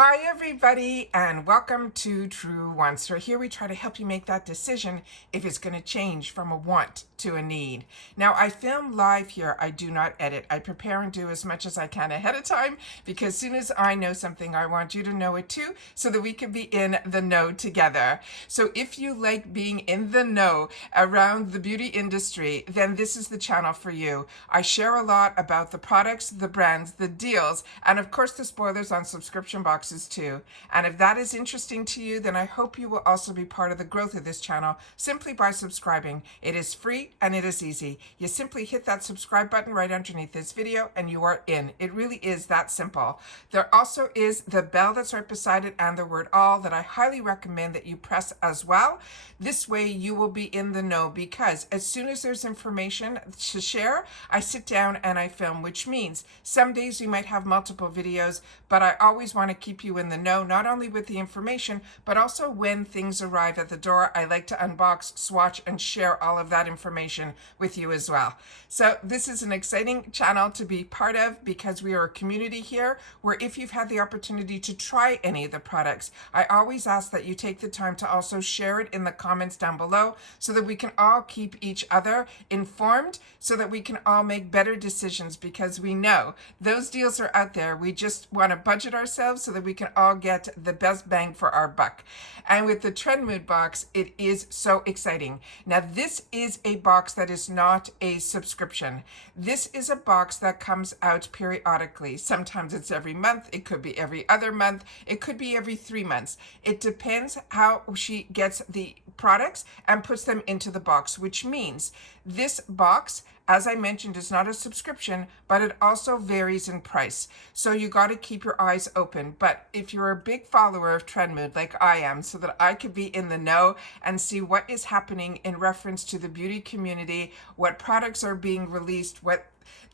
Hi everybody and welcome to Truewants. So here we try to help you make that decision if it's going to change from a want to a need. Now I film live here. I do not edit. I prepare and do as much as I can ahead of time because as soon as I know something I want you to know it too so that we can be in the know together. So if you like being in the know around the beauty industry, then this is the channel for you. I share a lot about the products, the brands, the deals, and of course the spoilers on subscription boxes too. And if that is interesting to you, then I hope you will also be part of the growth of this channel simply by subscribing. It is free and it is easy. You simply hit that subscribe button right underneath this video and you are in. It really is that simple. There also is the bell that's right beside it and the word all that I highly recommend that you press as well. This way you will be in the know because as soon as there's information to share, I sit down and I film, which means some days we might have multiple videos, but I always want to keep you in the know, not only with the information, but also when things arrive at the door. I like to unbox, swatch, and share all of that information with you as well. So this is an exciting channel to be part of because we are a community here where if you've had the opportunity to try any of the products, I always ask that you take the time to also share it in the comments down below so that we can all keep each other informed so that we can all make better decisions because we know those deals are out there. We just want to budget ourselves so that we can all get the best bang for our buck. And with the TrendMood box, it is so exciting. Now this is a box that is not a subscription. This is a box that comes out periodically. Sometimes it's every month. It could be every other month. It could be every 3 months. It depends how she gets the products and puts them into the box, which means this box, as I mentioned, is not a subscription, but it also varies in price. So you got to keep your eyes open. But if you're a big follower of TrendMood like I am, so that I could be in the know and see what is happening in reference to the beauty community, what products are being released, what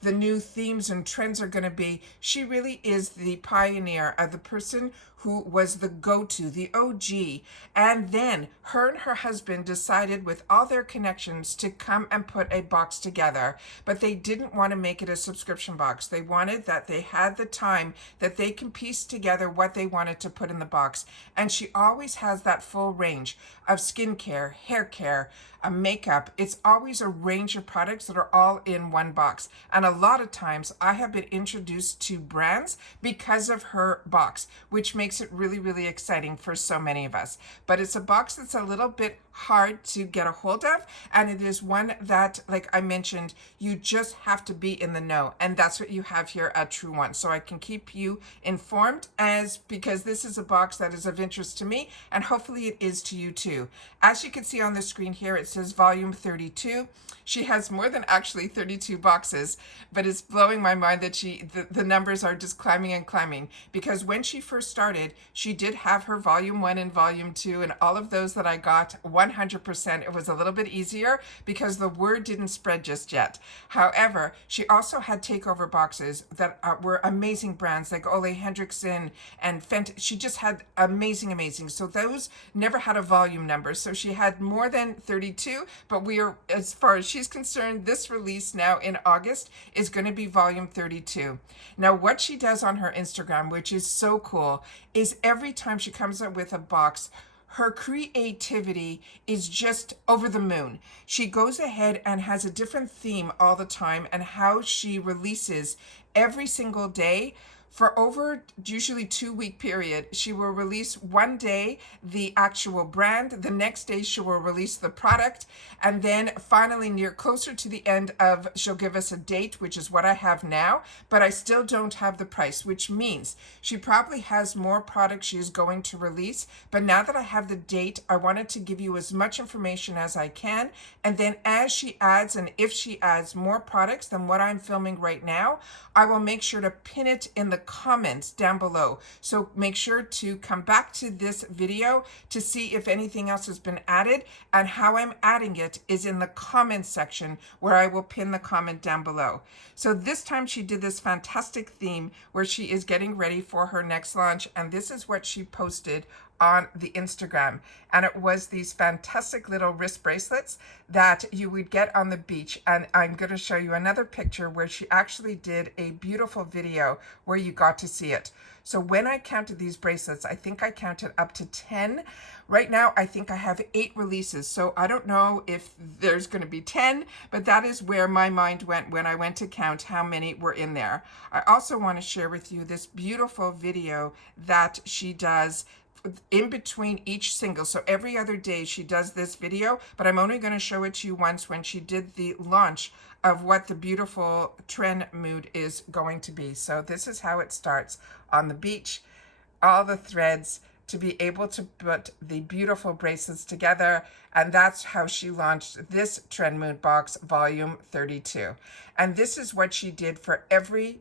the new themes and trends are going to be, she really is the pioneer of the person who was the go-to, the OG. And then her and her husband decided with all their connections to come and put a box together, but they didn't want to make it a subscription box. They wanted that they had the time that they can piece together what they wanted to put in the box. And she always has that full range of skincare, hair care, makeup. It's always a range of products that are all in one box. And a lot of times I have been introduced to brands because of her box, which makes it really, really exciting for so many of us. But it's a box that's a little bit hard to get a hold of, and it is one that, like I mentioned, you just have to be in the know, and that's what you have here at Truewants. So I can keep you informed because this is a box that is of interest to me, and hopefully it is to you too. As you can see on the screen here, it says volume 32. She has more than actually 32 boxes, but it's blowing my mind that the numbers are just climbing and climbing, because when she first started, she did have her volume 1 and volume 2, and all of those that I got 100%. It was a little bit easier because the word didn't spread just yet. However, she also had takeover boxes that were amazing brands like Ole Hendrickson and Fenton. She just had amazing. So those never had a volume number. So she had more than 32, but we are, as far as she's concerned, this release now in August is going to be volume 32. Now, what she does on her Instagram, which is so cool, is every time she comes up with a box, her creativity is just over the moon. She goes ahead and has a different theme all the time, and how she releases every single day. For over usually 2-week period, she will release one day the actual brand, the next day she will release the product, and then finally near closer to the end of, she'll give us a date, which is what I have now, but I still don't have the price, which means she probably has more products she is going to release. But now that I have the date, I wanted to give you as much information as I can, and then as she adds, and if she adds more products than what I'm filming right now, I will make sure to pin it in the comments down below. So make sure to come back to this video to see if anything else has been added, and how I'm adding it is in the comments section where I will pin the comment down below. So this time she did this fantastic theme where she is getting ready for her next launch, and this is what she posted on the Instagram, and it was these fantastic little wrist bracelets that you would get on the beach. And I'm going to show you another picture where she actually did a beautiful video where you got to see it. So when I counted these bracelets, I think I counted up to 10. Right now, I think I have 8 releases. So I don't know if there's going to be 10, but that is where my mind went when I went to count how many were in there. I also want to share with you this beautiful video that she does in between each single. So every other day she does this video, but I'm only going to show it to you once when she did the launch of what the beautiful TrendMood is going to be. So this is how it starts on the beach, all the threads to be able to put the beautiful bracelets together. And that's how she launched this TrendMood box, volume 32. And this is what she did for every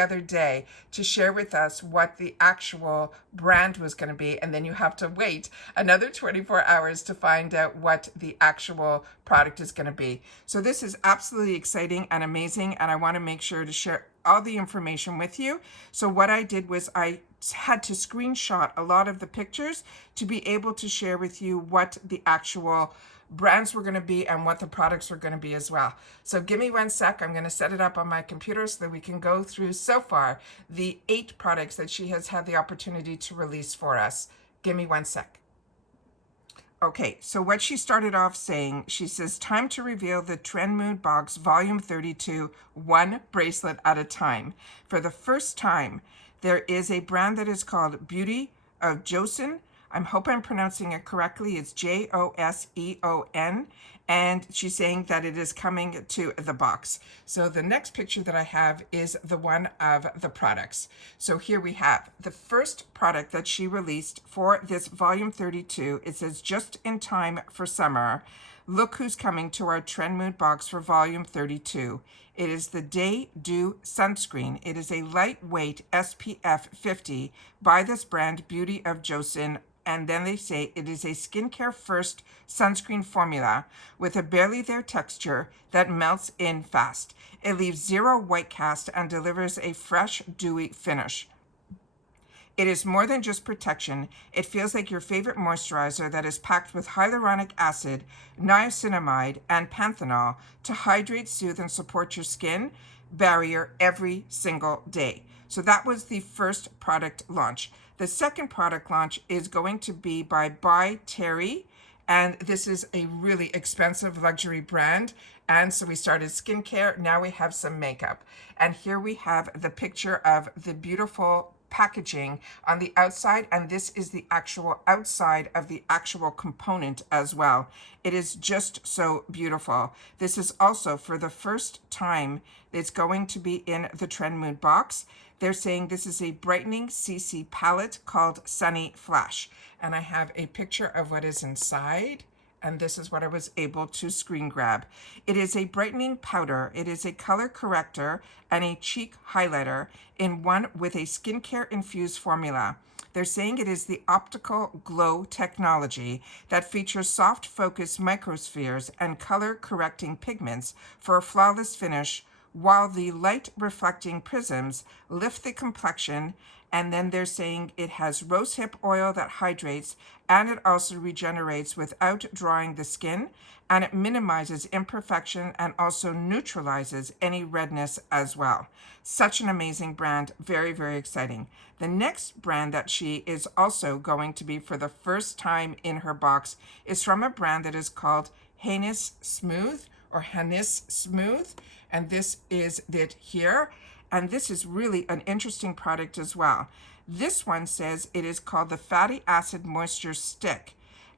other day to share with us what the actual brand was going to be. And then you have to wait another 24 hours to find out what the actual product is going to be. So this is absolutely exciting and amazing. And I want to make sure to share all the information with you. So what I did was I had to screenshot a lot of the pictures to be able to share with you what the actual brands were going to be and what the products were going to be as well. So give me 1 sec. I'm going to set it up on my computer so that we can go through so far the 8 products that she has had the opportunity to release for us. Give me 1 sec. Okay, so what she started off saying, she says, time to reveal the TrendMood box volume 32, one bracelet at a time. For the first time, there is a brand that is called Beauty of Joseon. I hope I'm pronouncing it correctly. It's Joseon. And she's saying that it is coming to the box. So the next picture that I have is the one of the products. So here we have the first product that she released for this volume 32. It says, just in time for summer. Look who's coming to our TrendMood box for volume 32. It is the Day Dew sunscreen. It is a lightweight SPF 50 by this brand, Beauty of Joseon. And then they say it is a skincare first sunscreen formula with a barely there texture that melts in fast. It leaves zero white cast and delivers a fresh, dewy finish. It is more than just protection. It feels like your favorite moisturizer that is packed with hyaluronic acid, niacinamide, and panthenol to hydrate, soothe, and support your skin barrier every single day. So that was the first product launch. The second product launch is going to be by Terry, and this is a really expensive luxury brand. And so we started skincare, now we have some makeup. And here we have the picture of the beautiful packaging on the outside, and this is the actual outside of the actual component as well. It is just so beautiful. This is also for the first time it's going to be in the TrendMood box. They're saying this is a brightening CC palette called Sunny Flash. And I have a picture of what is inside. And this is what I was able to screen grab. It is a brightening powder. It is a color corrector and a cheek highlighter in one with a skincare infused formula. They're saying it is the optical glow technology that features soft focus microspheres and color correcting pigments for a flawless finish, while the light reflecting prisms lift the complexion. And then they're saying it has rosehip oil that hydrates, and it also regenerates without drying the skin, and it minimizes imperfection and also neutralizes any redness as well. Such an amazing brand, very, very exciting. The next brand that she is also going to be for the first time in her box is from a brand that is called Hanis Smooth, and this is it here. And this is really an interesting product as well. This one says it is called the Fatty Acid Moisture Stick,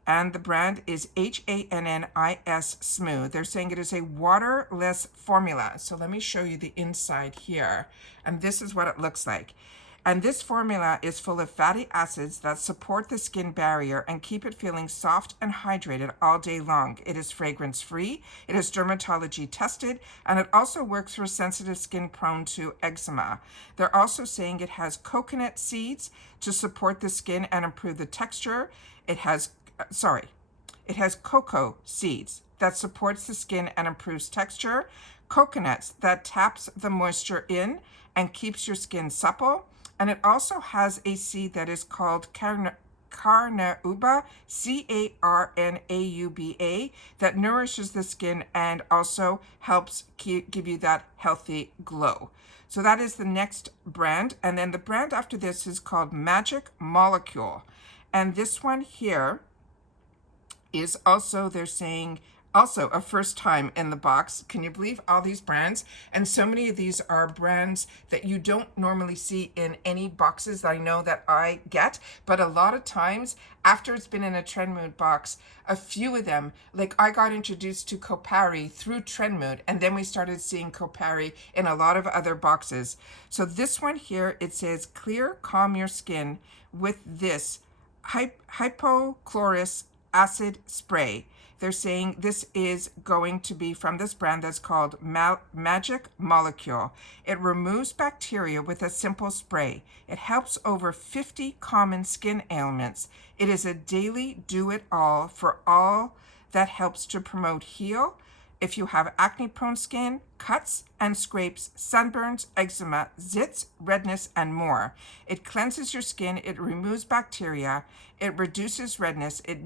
and the brand is HANNIS Smooth. They're saying it is a waterless formula. So let me show you the inside here. And this is what it looks like. And this formula is full of fatty acids that support the skin barrier and keep it feeling soft and hydrated all day long. It is fragrance free, it is dermatology tested, and it also works for sensitive skin prone to eczema. They're also saying it has coconut seeds to support the skin and improve the texture. It has cocoa seeds that supports the skin and improves texture, coconuts that taps the moisture in and keeps your skin supple. And it also has a seed that is called Carnauba, Carnauba, that nourishes the skin and also helps give you that healthy glow. So that is the next brand. And then the brand after this is called Magic Molecule. And this one here is also, they're saying, also a first time in the box. Can you believe all these brands? And so many of these are brands that you don't normally see in any boxes that I know that I get. But a lot of times after it's been in a TrendMood box, a few of them, like I got introduced to Kopari through TrendMood, and then we started seeing Kopari in a lot of other boxes. So this one here, it says clear, calm your skin with this hypochlorous acid spray. They're saying this is going to be from this brand that's called Magic Molecule. It removes bacteria with a simple spray. It helps over 50 common skin ailments. It is a daily do-it-all for all that helps to promote heal. If you have acne-prone skin, cuts and scrapes, sunburns, eczema, zits, redness, and more. It cleanses your skin. It removes bacteria. It reduces redness. It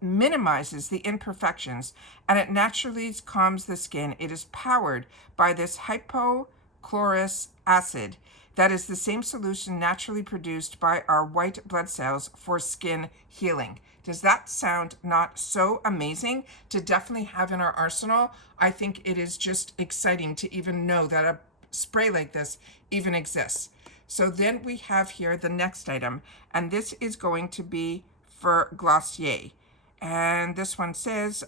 minimizes the imperfections, and it naturally calms the skin. It is powered by this hypochlorous acid that is the same solution naturally produced by our white blood cells for skin healing. Does that sound not so amazing to definitely have in our arsenal? I think it is just exciting to even know that a spray like this even exists. So then we have here the next item, and this is going to be for Glossier. And this one says,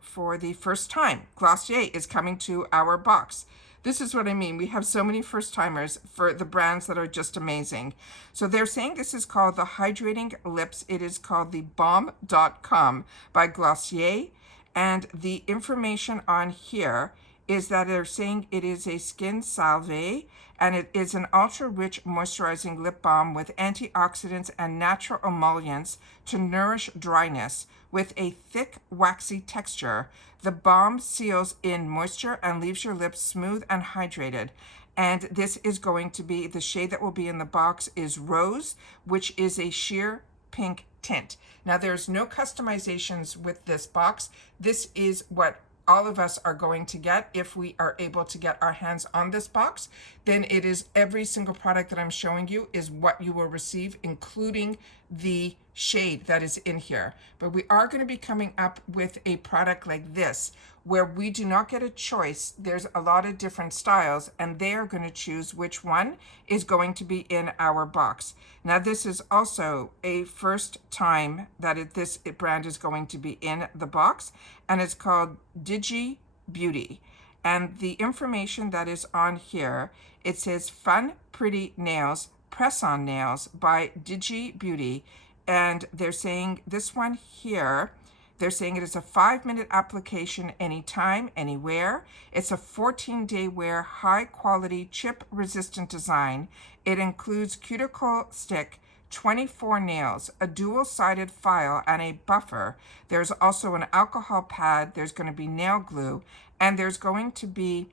for the first time, Glossier is coming to our box. This is what I mean. We have so many first timers for the brands that are just amazing. So they're saying this is called the Hydrating Lips. It is called the Balm.com by Glossier. And the information on here is that they're saying it is a skin salve, and it is an ultra-rich moisturizing lip balm with antioxidants and natural emollients to nourish dryness. With a thick, waxy texture, the balm seals in moisture and leaves your lips smooth and hydrated. And this is going to be, the shade that will be in the box is Rose, which is a sheer pink tint. Now, there's no customizations with this box. This is what all of us are going to get if we are able to get our hands on this box. Then it is every single product that I'm showing you is what you will receive, including the shade that is in here. But we are going to be coming up with a product like this where we do not get a choice. There's a lot of different styles, and they are going to choose which one is going to be in our box. Now, this is also a first time that this brand is going to be in the box, and it's called Digi Beauty. And the information that is on here, it says Fun Pretty Nails, Press-On Nails by Digi Beauty. And they're saying this one here, they're saying it is a 5-minute application anytime, anywhere. It's a 14-day wear, high-quality, chip-resistant design. It includes cuticle stick, 24 nails, a dual-sided file, and a buffer. There's also an alcohol pad. There's going to be nail glue, and there's going to be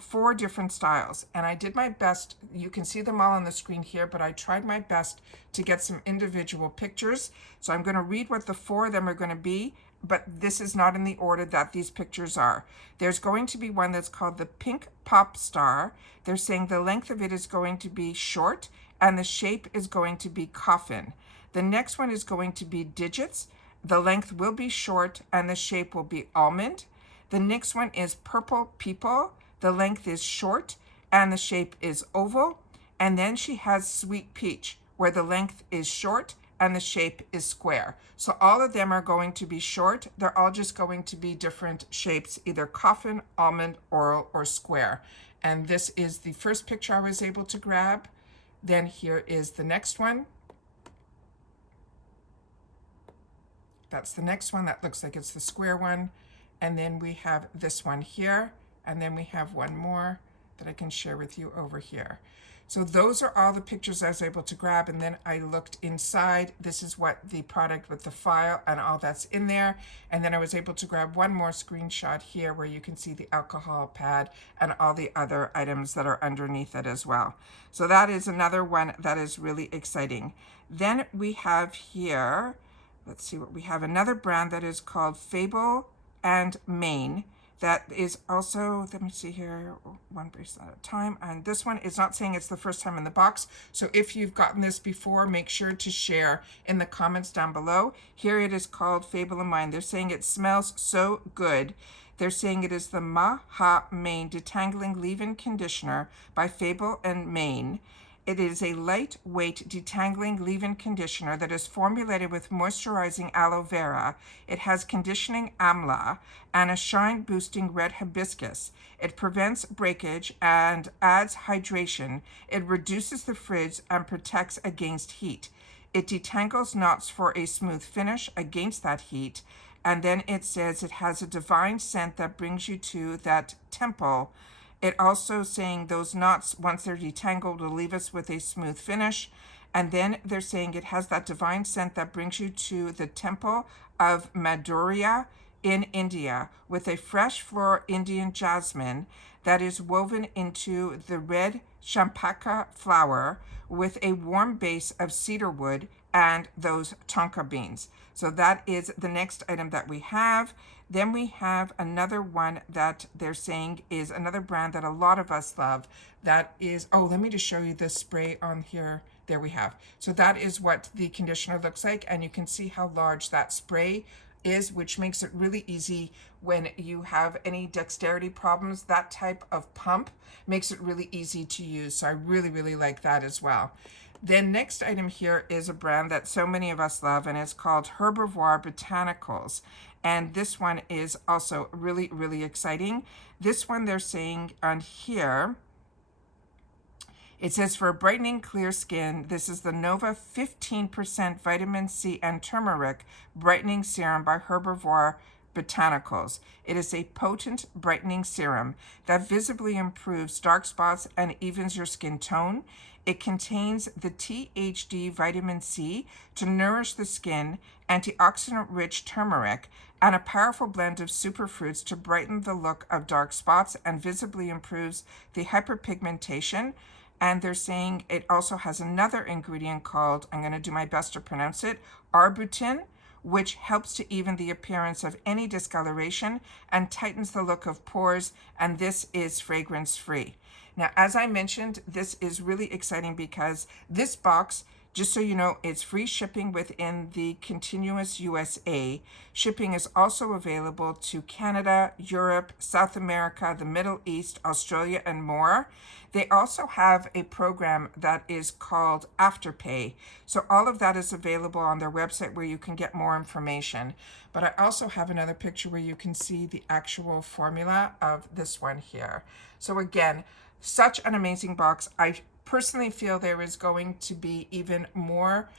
4 different styles. And I did my best. You can see them all on the screen here, but I tried my best to get some individual pictures. So I'm going to read what the 4 of them are going to be, but this is not in the order that these pictures are. There's going to be one that's called the Pink Pop Star. They're saying the length of it is going to be short, and the shape is going to be coffin. The next one is going to be Digits. The length will be short, and the shape will be almond. The next one is Purple People. The length is short and the shape is oval. And then she has Sweet Peach, where the length is short and the shape is square. So all of them are going to be short. They're all just going to be different shapes, either coffin, almond, oral, or square. And this is the first picture I was able to grab. Then here is the next one. That's the next one. That looks like it's the square one. And then we have this one here. And then we have one more that I can share with you over here. So those are all the pictures I was able to grab, and then I looked inside. This is what the product with the file and all that's in there. And then I was able to grab one more screenshot here where you can see the alcohol pad and all the other items that are underneath it as well. So that is another one that is really exciting. Then we have here, let's see what we have, another brand that is called Fable and Maine. That is also, let me see here, one bracelet at a time. And this one is not saying it's the first time in the box. So if you've gotten this before, make sure to share in the comments down below. Here it is called Fable and Maine. They're saying it smells so good. They're saying it is the Maha Maine Detangling Leave-In Conditioner by Fable and Maine. It is a lightweight detangling leave-in conditioner that is formulated with moisturizing aloe vera. It has conditioning amla and a shine-boosting red hibiscus. It prevents breakage and adds hydration. It reduces the frizz and protects against heat. It detangles knots for a smooth finish against that heat. And then it says it has a divine scent that brings you to that temple. It also saying those knots, once they're detangled, will leave us with a smooth finish. And then they're saying it has that divine scent that brings you to the temple of Madhurya in India with a fresh floral Indian jasmine that is woven into the red champaka flower with a warm base of cedar wood and those tonka beans. So that is the next item that we have. Then we have another one that they're saying is another brand that a lot of us love. That is, oh, let me just show you the spray on here. There we have. So that is what the conditioner looks like. And you can see how large that spray is, which makes it really easy when you have any dexterity problems. That type of pump makes it really easy to use. So I really, really like that as well. Then next item here is a brand that so many of us love, and it's called Herbivore Botanicals. And this one is also really, really exciting. This one they're saying on here, it says for brightening clear skin, this is the Nova 15% vitamin C and turmeric brightening serum by Herbivore Botanicals. It is a potent brightening serum that visibly improves dark spots and evens your skin tone. It contains the THD vitamin C to nourish the skin, antioxidant-rich turmeric, and a powerful blend of superfruits to brighten the look of dark spots and visibly improves the hyperpigmentation. And they're saying it also has another ingredient called, I'm going to do my best to pronounce it, arbutin, which helps to even the appearance of any discoloration and tightens the look of pores, and this is fragrance-free. Now, as I mentioned, this is really exciting because this box, just so you know, it's free shipping within the continuous USA. Shipping is also available to Canada, Europe, South America, the Middle East, Australia, and more. They also have a program that is called Afterpay. So all of that is available on their website where you can get more information. But I also have another picture where you can see the actual formula of this one here. So again, such an amazing box. I personally feel there is going to be even more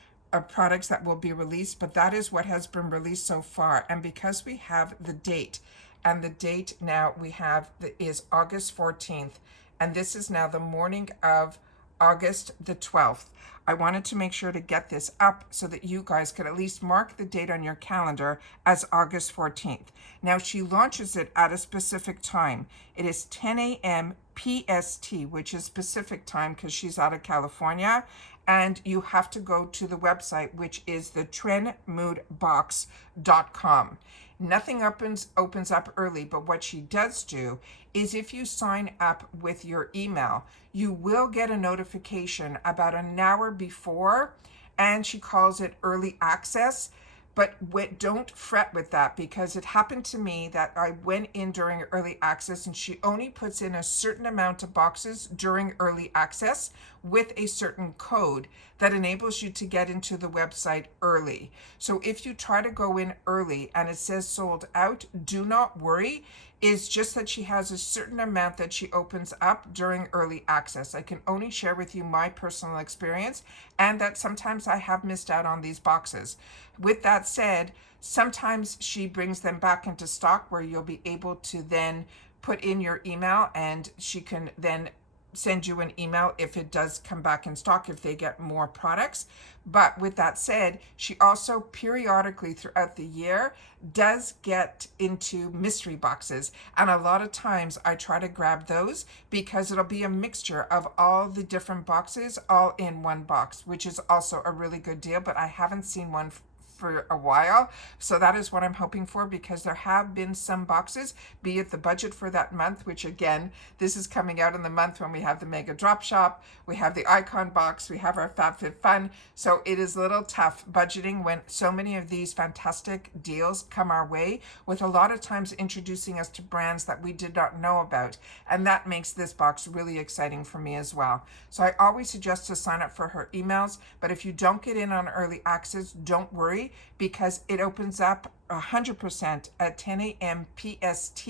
products that will be released, but that is what has been released so far. And because we have the date, and the date now we have is August 14th, and this is now the morning of August the 12th. I wanted to make sure to get this up so that you guys could at least mark the date on your calendar as August 14th. Now she launches it at a specific time. It is 10 a.m. PST, which is Pacific time because she's out of California. And you have to go to the website, which is the TrendMoodbox.com. Nothing opens up early, but what she does do is if you sign up with your email, you will get a notification about an hour before, and she calls it early access. But don't fret with that, because it happened to me that I went in during early access and she only puts in a certain amount of boxes during early access with a certain code that enables you to get into the website early. So if you try to go in early and it says sold out, do not worry. It's just that she has a certain amount that she opens up during early access. I can only share with you my personal experience, and that sometimes I have missed out on these boxes. With that said, sometimes she brings them back into stock where you'll be able to then put in your email and she can then send you an email if it does come back in stock, if they get more products. But with that said, she also periodically throughout the year does get into mystery boxes. And a lot of times I try to grab those because it'll be a mixture of all the different boxes all in one box, which is also a really good deal. But I haven't seen one for a while, so that is what I'm hoping for, because there have been some boxes, be it the budget for that month, which again, this is coming out in the month when we have the mega drop shop, we have the icon box, we have our FabFitFun, so it is a little tough budgeting when so many of these fantastic deals come our way, with a lot of times introducing us to brands that we did not know about, and that makes this box really exciting for me as well. So I always suggest to sign up for her emails, but if you don't get in on early access, don't worry, because it opens up 100% at 10 a.m. PST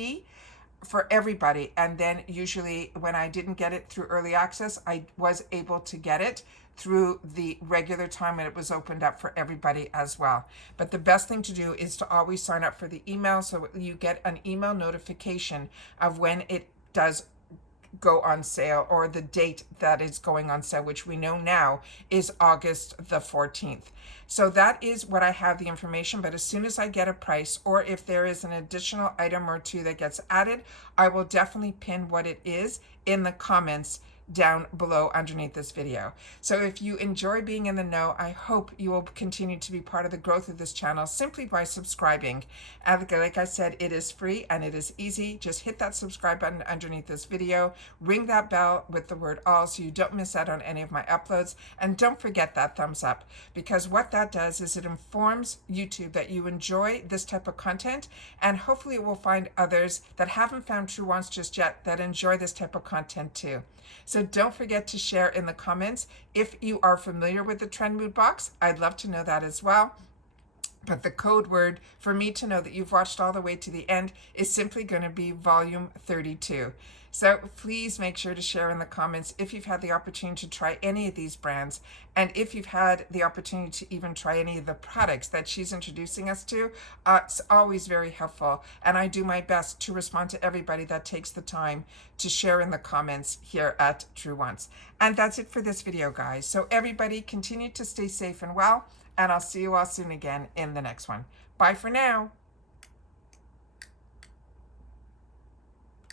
for everybody. And then usually when I didn't get it through early access, I was able to get it through the regular time, and it was opened up for everybody as well. But the best thing to do is to always sign up for the email, so you get an email notification of when it does go on sale, or the date that is going on sale, which we know now is August the 14th. So that is what I have the information, but as soon as I get a price, or if there is an additional item or two that gets added, I will definitely pin what it is in the comments down below underneath this video. So if you enjoy being in the know, I hope you will continue to be part of the growth of this channel simply by subscribing. And like I said, it is free and it is easy. Just hit that subscribe button underneath this video, ring that bell with the word all so you don't miss out on any of my uploads, and don't forget that thumbs up, because what that does is it informs YouTube that you enjoy this type of content, and hopefully it will find others that haven't found Truewants just yet that enjoy this type of content too. So don't forget to share in the comments if you are familiar with the TrendMood box. I'd love to know that as well. But the code word for me to know that you've watched all the way to the end is simply going to be volume 32. So please make sure to share in the comments if you've had the opportunity to try any of these brands, and if you've had the opportunity to even try any of the products that she's introducing us to. It's always very helpful, and I do my best to respond to everybody that takes the time to share in the comments here at Truewants. And that's it for this video, guys. So everybody continue to stay safe and well, and I'll see you all soon again in the next one. Bye for now.